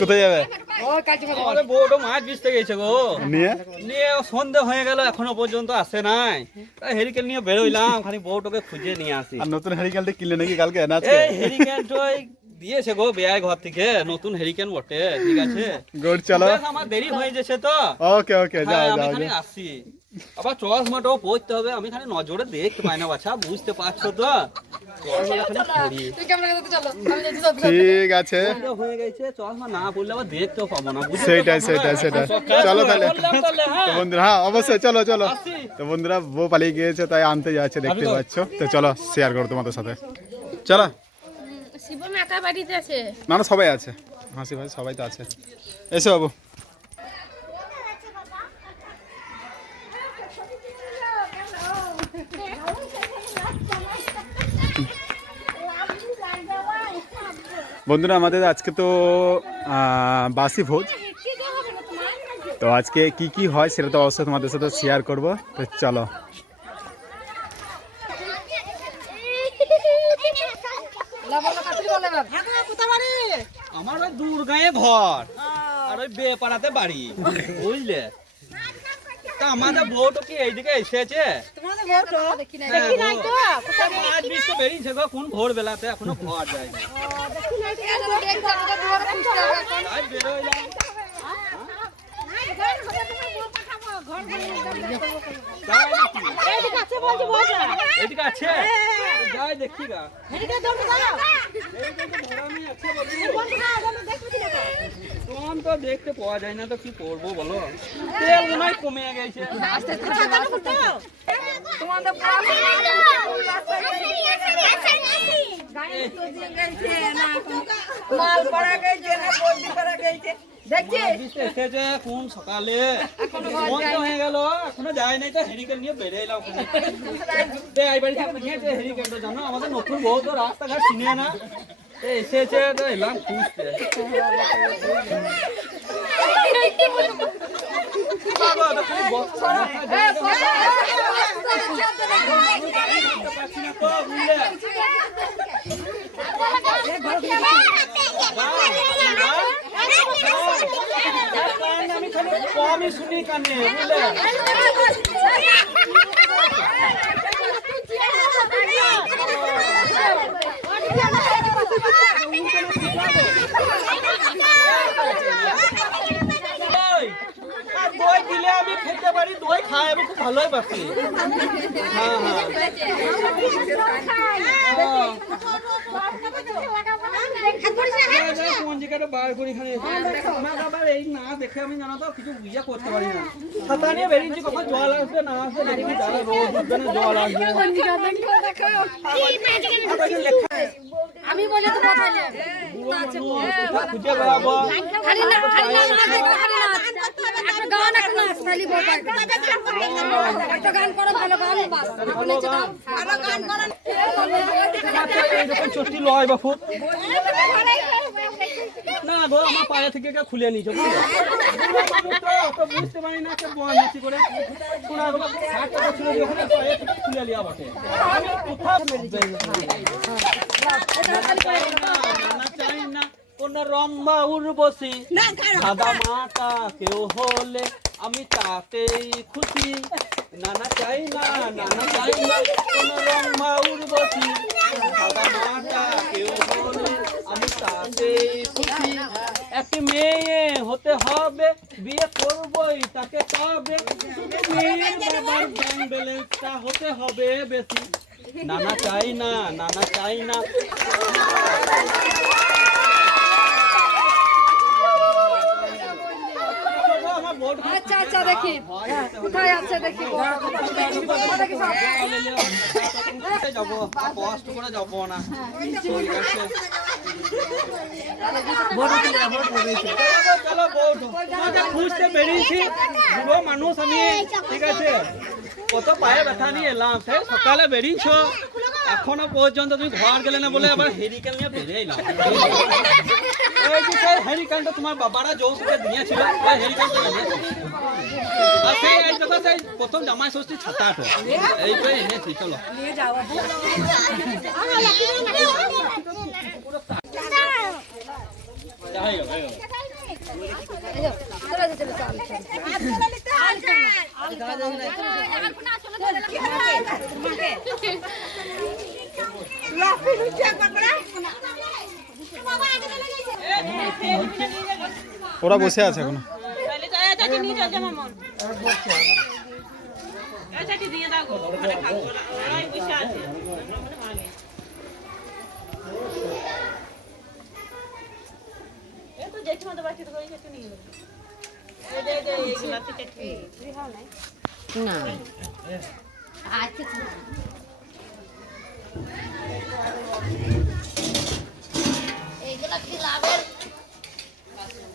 কোথায় যাবে? বউটা মাছ বেচতে গেছে গো, নিয়ে সন্ধ্যে হয়ে গেল এখনো পর্যন্ত আসে নাই। হেরিকেন নিয়ে বেরোইলাম, খালি বউটাকে খুঁজে নিয়ে আসি। আর নতুন হেরিকেনটা কিনলে নাকি কালকে? এই হেরিকেনটাই দিয়েছে গো বেয়াই ঘর থেকে, নতুন হেরিকেন বটে। ঠিক আছে, গুড, চলো। আমার দেরি হয়ে যাচ্ছে তো। ওকে ওকে, যাও আমি যাও। খালি আসি, আবার চশমাটাও পড়তে হবে। আমি খালি নজরে দেখতে পাই না বাছা, বুঝতে পারছো তো। ঠিক আছে, হয়ে গেছে, চশমা না পড়লে আবার দেখতেও পাবো না। সেটাই সেটাই সেটাই। চলো তাহলে তো বন্ধুরা, হ্যাঁ অবশ্যই, চলো চলো। তো বন্ধুরা, বউ পালিয়ে গিয়েছে, তাই আনতে যাচ্ছে, দেখতে পাচ্ছ। তো চলো শেয়ার করো তোমাদের সাথে, চলো। না না, সবাই আছে, হাসি ভাই সবাই তো আছে। এসো বাবু। বন্ধুরা, আমাদের আজকে তো বাসি ভোজ, তো আজকে কি কি হয় সেটা তো অবশ্যই তোমাদের সাথে শেয়ার করব। তো চলো। আমার ওই দুর্গাঁয়ে ঘর আর ওই বেপাড়াতে বাড়ি, বুঝলে। তা আমাদের বউটা কি এইদিকে এসেছে? বেরিয়েছে গো কোন ভোর বেলাতে, এখনো ঘর যায়নি। এদিকে আছে, যাই দেখি গা। তোমার তো দেখতে পাওয়া যায় না, তো কি করবো বলো। তেল মনে হয় কমে গেছে। কোন সকালে হয়ে গেল, এখনো যায় নাই। তো হেরিকেন নিয়ে বেড়ে এলাম। হেরিকেনটা জানো, আমাদের নতুন বউ তো রাস্তাঘাট চিনে না, এসেছে তো এলাম খুঁজতে। আমি কমই শুনি কানে, বুঝলে। দই দিলে আমি খেতে পারি, দই খাই, আমি খুব ভালোই বাসি। হ্যাঁ হ্যাঁ, কোন জায়গাটা বার করি খালি। আবার এই না দেখে আমি জানো তো কিছু বুঝে করতে পারি না। ছাতা নিয়ে বেরিয়েছি, কখন জল আসবে না আসবে দেখি, তারা রোজ উঠবে জল আসবে। আমি বলে তো খুঁজে বেড়াবো। চটি লয় বাপু না গো, আমার পায়ে থেকে খুলে নিয়েছে, বুঝতে পারি না করে খুলে লিয়া বটে। চাই না কোন রম্বা উর্বশী, সাদা মাটা কেউ হলে আমি তাতেই খুশি। নানা চাই না, নানা চাই না কোন রম্বা উর্বশী, সাদা মাটা কেউ হলে আমি তাতেই খুশি। এক মেয়ে হতে হবে, বিয়ে করবই তাকে পাবে, মেয়ের বাবার ব্যাংক ব্যালেন্সটা হতে হবে বেশি। নানা চাই না, নানা চাই না। আচ্ছা আচ্ছা, দেখি কোথায় আছে দেখি। যাবো, কষ্ট করে যাবো না। খুঁজতে বেরিয়েছি, বুড়ো মানুষ আমি, ঠিক আছে। কত পায়ে ব্যথা নিয়ে এলাম, সে সকালে বেরিয়েছ, এখনো পর্যন্ত তুমি ঘর গেলে না বলে আবার হেরিকেন নিয়ে বেরিয়ে এলাম। এই যে সেই হেরিকেনটা তোমার বাবারা যৌতুকে দিয়েছিল, ওই হেরিকেনটা এনেছি। আর সেই এই দেখো সেই প্রথম জামাই ষষ্ঠী ছাতাটা এইটাই এনেছি। চলো নিয়ে যাও বাবু। হয়ে গেল, হয়ে গেল। চলো চলো চলো ওরা বসে আছে এখন। না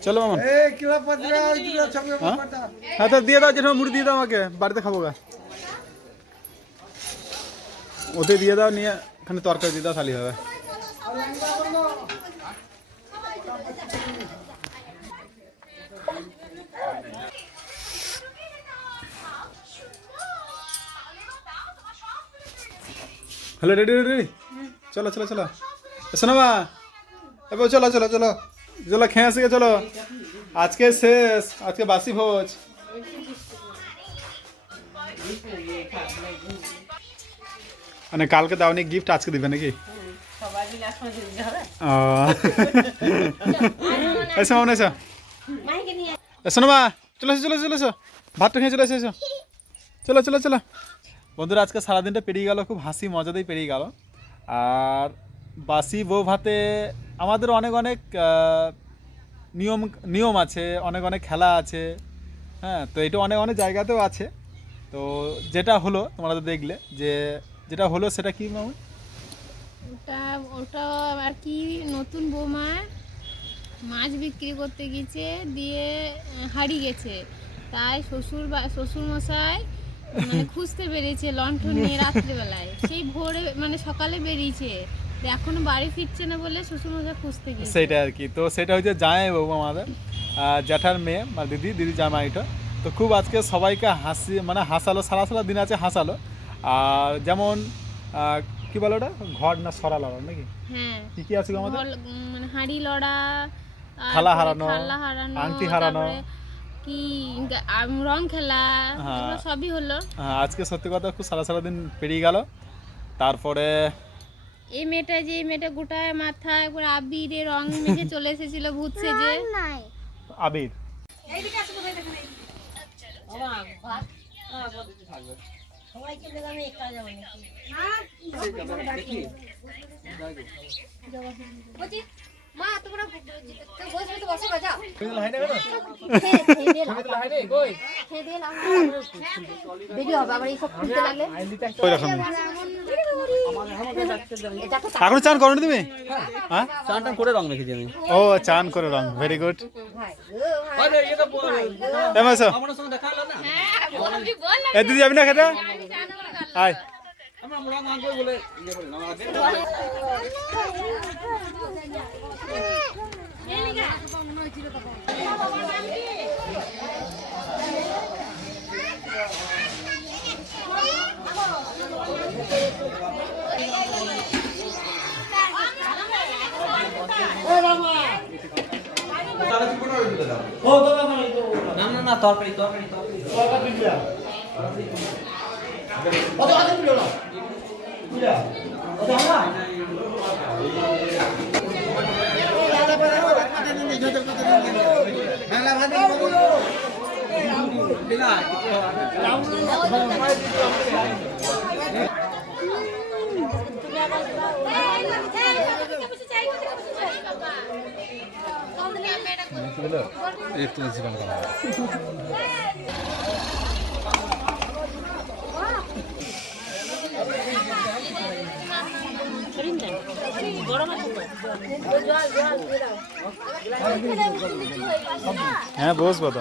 চলো মামা। হ্যাঁ তো দিয়ে দাও, যেটা মুড়ি দিয়ে দাও আমাকে, বাড়িতে খাবো গা। ওতে দিয়ে দাও, নিয়ে এখানে তরকারি দিয়ে দাও, খালি হবে। হ্যালো, রেডি রেডি রেডি, চলো চলো চলো, শোনো মা, এবার চলো চলো চলো চলো, খেয়ে আসি, চলো। আজকে শেষ, আজকে বাসি ভোজ। মানে কালকে দাওনি গিফট, আজকে দিবে নাকি? এসো মামা, এসো। শোনো মা, চলে এসো চলে চলে এসো, ভাতটা খেয়ে চলে এসো, এসো চলো চলো চলো। বন্ধুরা, আজকে সারাদিনটা পেরিয়ে গেল, খুব হাসি মজাতেই পেরিয়ে গেল। আর বাসি বউ ভাতে আমাদের অনেক অনেক নিয়ম আছে, অনেক অনেক খেলা আছে। হ্যাঁ, তো এটা অনেক অনেক জায়গাতেও আছে। তো যেটা হলো তোমরা তো দেখলে, যে যেটা হলো সেটা কি মামা? ওটা ওটা আর কি, নতুন বৌমা মাছ বিক্রি করতে গেছে, দিয়ে হারিয়ে গেছে। তাই শ্বশুরমশাই মানে খুঁজতে বেরিয়েছে লণ্ঠন নিয়ে রাত্রিবেলায়। সেই ভোরে মানে সকালে বেরিয়েছে, তো এখনো বাড়ি ফিরছে না বলে শ্বশুরমশাই খুঁজতে গেছে। সেটা আর কি। তো সেটা হচ্ছে জামাই বউ আমাদের, জ্যাঠার মেয়ে, মানে দিদি জামাইটা। তো খুব আজকে সবাইকে মানে হাসালো, সারা সারা দিন আছে হাসালো। আর যেমন কি বলো ওটা, ঘর না সরা লড়া নাকি? হ্যাঁ, কি কি আছে আমাদের? মানে হাঁড়ি লড়া, থালা হারানো, আংটি হারানো, কি রং খেলা, হ্যাঁ, এগুলো সবই হলো। হ্যাঁ, আজকে সত্যি কথা খুব সারা সারা দিন পেরিয়ে গেল। তারপরে এই মেয়েটা গোটায় মাথায় একবার আবিরে রং মেখে চলে এসেছিল ভূত সেজে। আবির। মা তোমরা বসে তো বসে যাও। ভিডিও হবে আবার এইসব খুলতে লাগলে। এখন চান করো তুমি? হ্যাঁ, চান টান করে রং রেখেছি আমি। ও চান করে রং, ভেরি গুড। আরে এটা আমার সঙ্গে দেখা হলো না। এ দিদি যাবি না খেতে? আয়। আমরা রং আনবো বলে ইয়ে করে না আগে। না না তরকারি তরকারি হ্যাঁ বসবো তো।